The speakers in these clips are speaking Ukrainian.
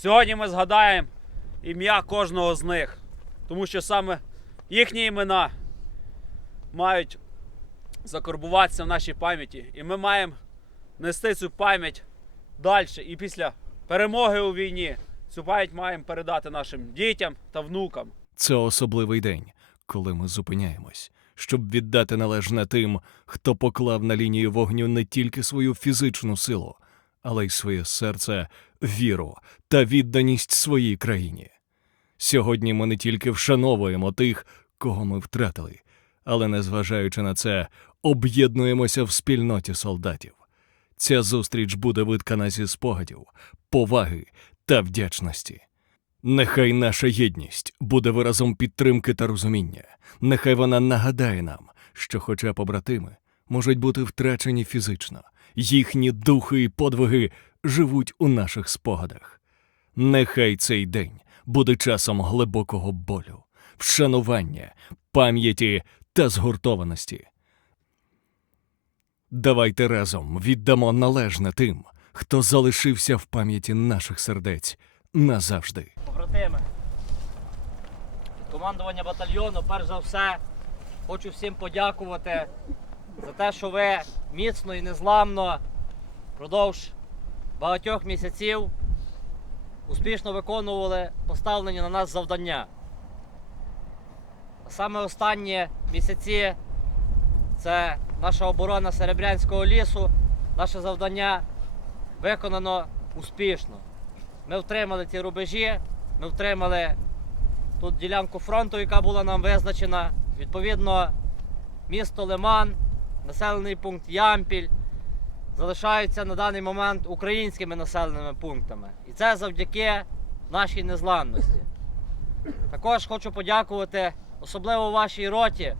Сьогодні ми згадаємо ім'я кожного з них, тому що саме їхні імена мають закарбуватися в нашій пам'яті. І ми маємо нести цю пам'ять далі. І після перемоги у війні цю пам'ять маємо передати нашим дітям та внукам. Це особливий день, коли ми зупиняємось, щоб віддати належне тим, хто поклав на лінію вогню не тільки свою фізичну силу, але й своє серце, віру та відданість своїй країні. Сьогодні ми не тільки вшановуємо тих, кого ми втратили, але, незважаючи на це, об'єднуємося в спільноті солдатів. Ця зустріч буде виткана зі спогадів, поваги та вдячності. Нехай наша єдність буде виразом підтримки та розуміння. Нехай вона нагадає нам, що, хоча побратими можуть бути втрачені фізично, їхні духи і подвиги живуть у наших спогадах. Нехай цей день буде часом глибокого болю, вшанування, пам'яті та згуртованості. Давайте разом віддамо належне тим, хто залишився в пам'яті наших сердець назавжди. побратими. Командування батальйону, перш за все, хочу всім подякувати за те, що ви міцно і незламно впродовж багатьох місяців успішно виконували поставлені на нас завдання. Саме останні місяці це наша оборона Серебрянського лісу. Наше завдання виконано успішно. Ми втримали ці рубежі, ми втримали тут ділянку фронту, яка була нам визначена. Відповідно, місто Лиман, населений пункт Ямпіль залишаються на даний момент українськими населеними пунктами. І це завдяки нашій незламності. Також хочу подякувати особливо вашій роті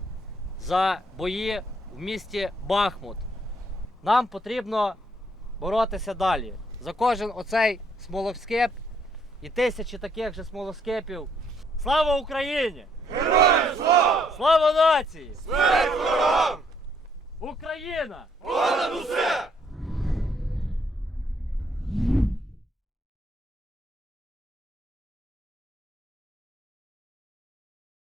за бої в місті Бахмут. Нам потрібно боротися далі. За кожен оцей смолоскип і тисячі таких же смолоскипів. Слава Україні! Героям слава! Слава нації! Смерть ворогам! Україна! Понад усе!